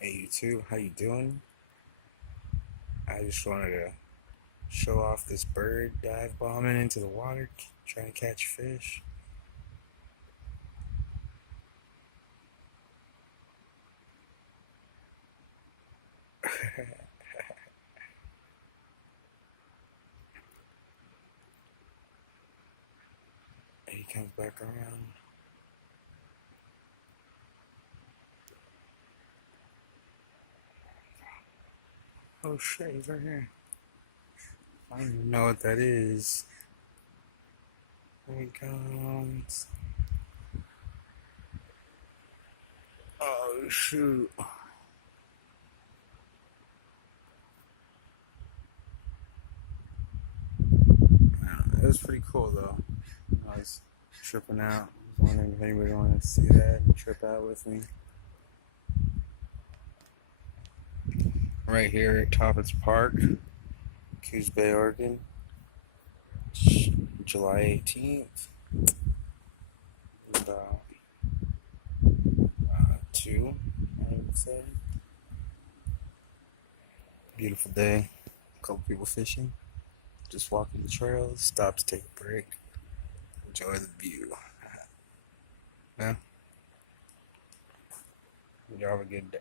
Hey YouTube, how you doing? I just wanted to show off this bird dive bombing into the water, trying to catch fish. He comes back around. Oh shit, he's right here. I don't even know what that is. Here he comes. Oh shoot. It was pretty cool though. I was tripping out. I was wondering if anybody wanted to see that and trip out with me. Right here at Toppets Park, Coos Bay, Oregon. July 18th. About 2, I would say. Beautiful day. A couple people fishing. Just walking the trails. Stop to take a break. Enjoy the view. Yeah. Y'all have a good day.